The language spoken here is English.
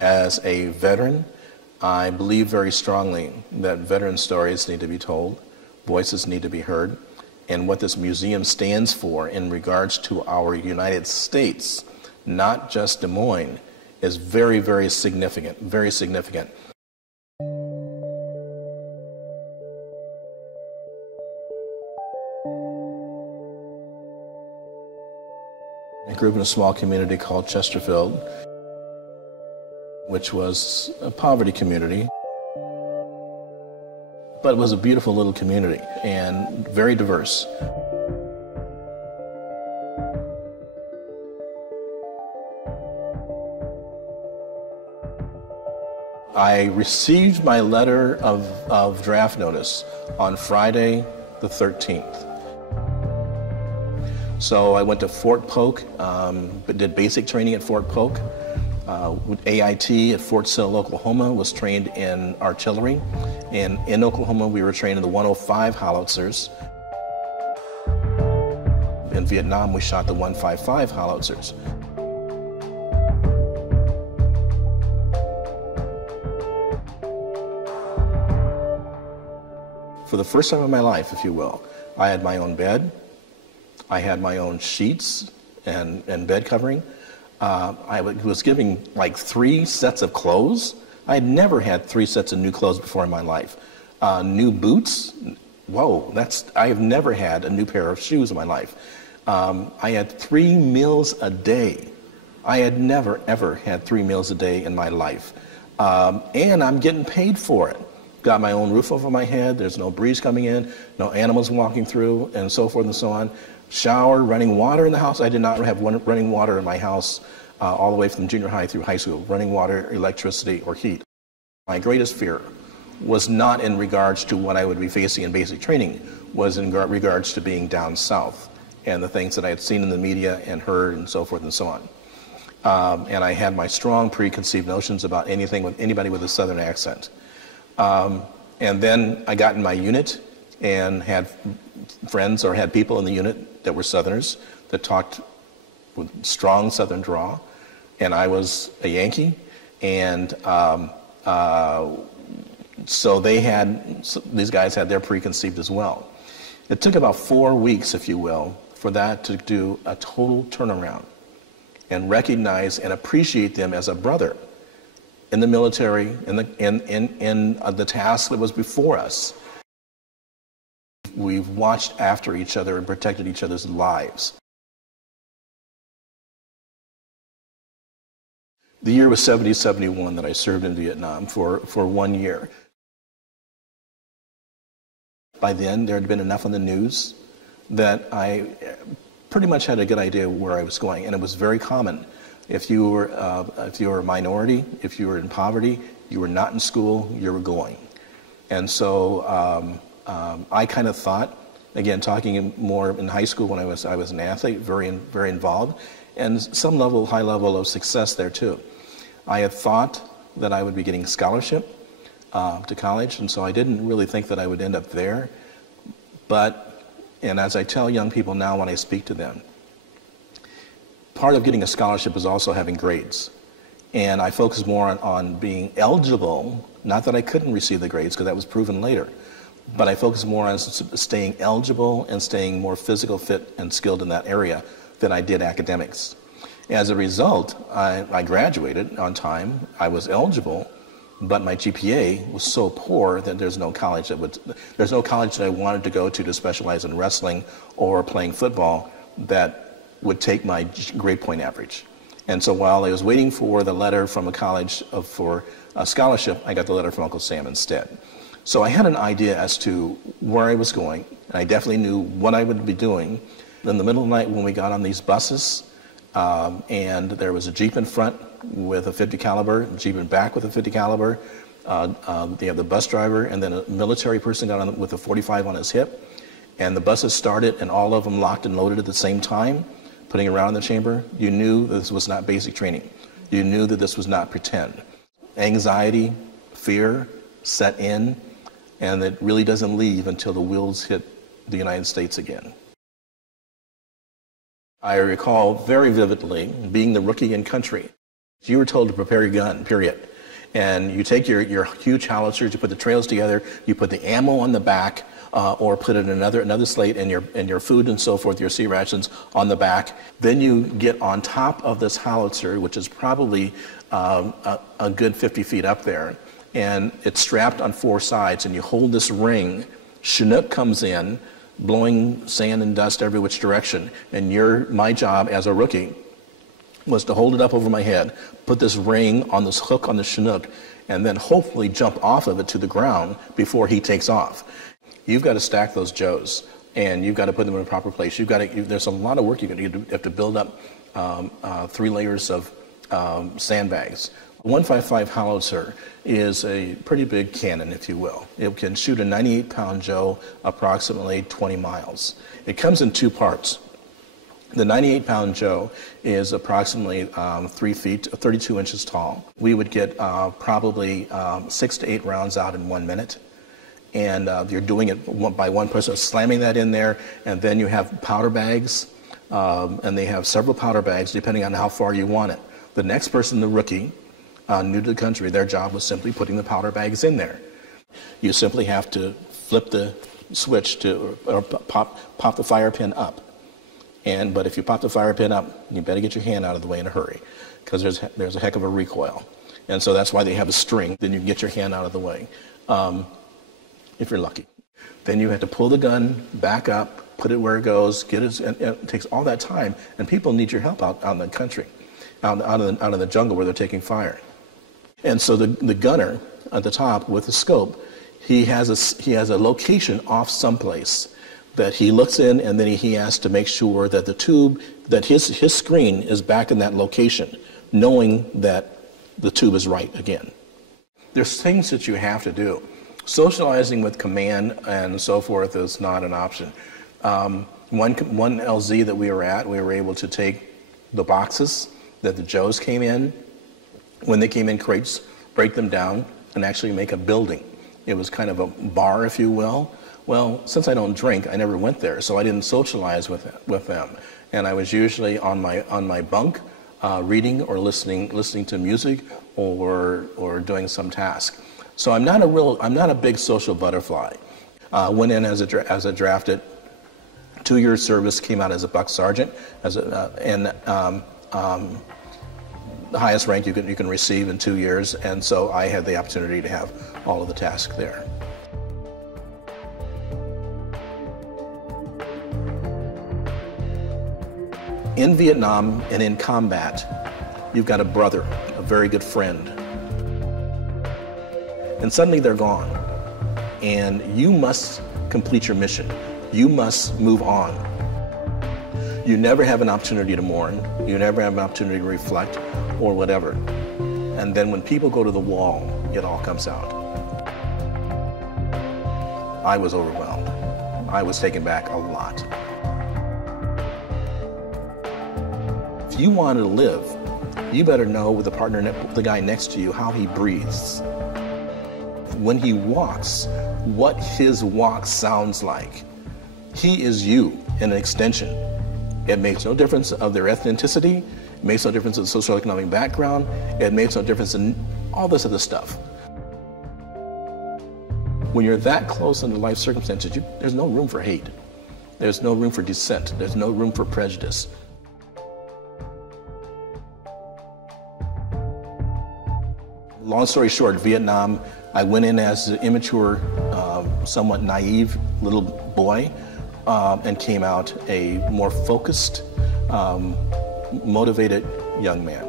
As a veteran, I believe very strongly that veteran stories need to be told, voices need to be heard, and what this museum stands for in regards to our United States, not just Des Moines, is very, very significant, very significant. I grew up in a small community called Chesterfield, which was a poverty community, but it was a beautiful little community and very diverse. I received my letter of draft notice on Friday the 13th. So I went to Fort Polk, did basic training at Fort Polk. AIT at Fort Sill, Oklahoma, was trained in artillery. And in Oklahoma, we were trained in the 105 howitzers. In Vietnam, we shot the 155 howitzers. For the first time in my life, if you will, I had my own bed. I had my own sheets and bed covering. I was given like 3 sets of clothes. I had never had 3 sets of new clothes before in my life. New boots. Whoa, I have never had a new pair of shoes in my life. I had 3 meals a day. I had never, ever had 3 meals a day in my life. And I'm getting paid for it. Got my own roof over my head. There's no breeze coming in, no animals walking through, and so forth and so on. Shower, running water in the house. I did not have running water in my house all the way from junior high through high school. Running water, electricity, or heat. My greatest fear was not in regards to what I would be facing in basic training, was in regards to being down south and the things that I had seen in the media and heard and so forth and so on. And I had my strong preconceived notions about anybody with a southern accent. And then I got in my unit and had friends or had people in the unit that were Southerners that talked with strong Southern drawl, and I was a Yankee, and so these guys had their preconceived as well. It took about 4 weeks, if you will, for that to do a total turnaround and recognize and appreciate them as a brother in the military, in the task that was before us. We've watched after each other and protected each other's lives. The year was 70-71 that I served in Vietnam for 1 year. By then, there had been enough on the news that I pretty much had a good idea where I was going, and it was very common. If you were a minority, if you were in poverty, you were not in school, you were going. And so I kind of thought, again, talking more in high school when I was an athlete, very involved, and some level, high level of success there too. I had thought that I would be getting a scholarship to college, and so I didn't really think that I would end up there. And as I tell young people now when I speak to them, part of getting a scholarship is also having grades. And I focus more on being eligible, not that I couldn't receive the grades, because that was proven later, but I focus more on staying eligible and staying more physical fit and skilled in that area than I did academics. As a result, I graduated on time. I was eligible, but my GPA was so poor that there's no college that I wanted to go to specialize in wrestling or playing football that would take my grade point average. And so while I was waiting for the letter from a college for a scholarship, I got the letter from Uncle Sam instead. So I had an idea as to where I was going, and I definitely knew what I would be doing. In the middle of the night when we got on these buses, and there was a Jeep in front with a .50 caliber, a Jeep in back with a .50 caliber. They have the bus driver, and then a military person got on with a .45 on his hip, and the buses started, and all of them locked and loaded at the same time, putting it around in the chamber. You knew that this was not basic training. You knew that this was not pretend. Anxiety, fear set in, and it really doesn't leave until the wheels hit the United States again. I recall very vividly being the rookie in country. You were told to prepare your gun, period. And you take your huge howitzers, you put the trails together, you put the ammo on the back, or put it in another slate, and your food and so forth, your sea rations on the back. Then you get on top of this howitzer, which is probably a good 50 feet up there, and it's strapped on 4 sides, and you hold this ring. Chinook comes in, blowing sand and dust every which direction, and my job as a rookie was to hold it up over my head, put this ring on this hook on the Chinook, and then hopefully jump off of it to the ground before he takes off. You've got to stack those Joes, and you've got to put them in a proper place. There's a lot of work you have to build up 3 layers of sandbags. A 155 howitzer is a pretty big cannon, if you will. It can shoot a 98-pound Joe approximately 20 miles. It comes in 2 parts. The 98-pound Joe is approximately 3 feet, 32 inches tall. We would get probably 6 to 8 rounds out in 1 minute. And you're doing it by one person, slamming that in there, and then you have powder bags, and they have several powder bags depending on how far you want it. The next person, the rookie, new to the country, their job was simply putting the powder bags in there. You simply have to flip the switch or pop the fire pin up. But if you pop the fire pin up, you better get your hand out of the way in a hurry, because there's a heck of a recoil. And so that's why they have a string. Then you can get your hand out of the way, if you're lucky. Then you have to pull the gun back up, put it where it goes, and it takes all that time. And people need your help out in the country, out of the jungle where they're taking fire. And so the gunner at the top with the scope, he has a location off someplace that he looks in, and then he has to make sure that the tube, that his screen is back in that location, knowing that the tube is right again. There's things that you have to do. Socializing with command and so forth is not an option. One LZ that we were at, we were able to take the boxes that the Joes came in, when they came in crates, break them down, and actually make a building. It was kind of a bar, if you will. Well, since I don't drink, I never went there, so I didn't socialize with them. And I was usually on my bunk, reading or listening to music, or doing some task. So I'm not a big social butterfly. Went in as a drafted, 2-year service, came out as a buck sergeant, the highest rank you can receive in 2 years, and so I had the opportunity to have all of the tasks there. In Vietnam and in combat, you've got a brother, a very good friend, and suddenly they're gone, and you must complete your mission. You must move on. You never have an opportunity to mourn. You never have an opportunity to reflect or whatever. And then when people go to the wall, it all comes out. I was overwhelmed. I was taken back a lot. If you want to live, you better know with the guy next to you, how he breathes. When he walks, what his walk sounds like. He is you in an extension. It makes no difference of their ethnicity. It makes no difference of the socioeconomic background. It makes no difference in all this other stuff. When you're that close under life circumstances, there's no room for hate. There's no room for dissent. There's no room for prejudice. Long story short, Vietnam, I went in as an immature, somewhat naive little boy, and came out a more focused, motivated young man.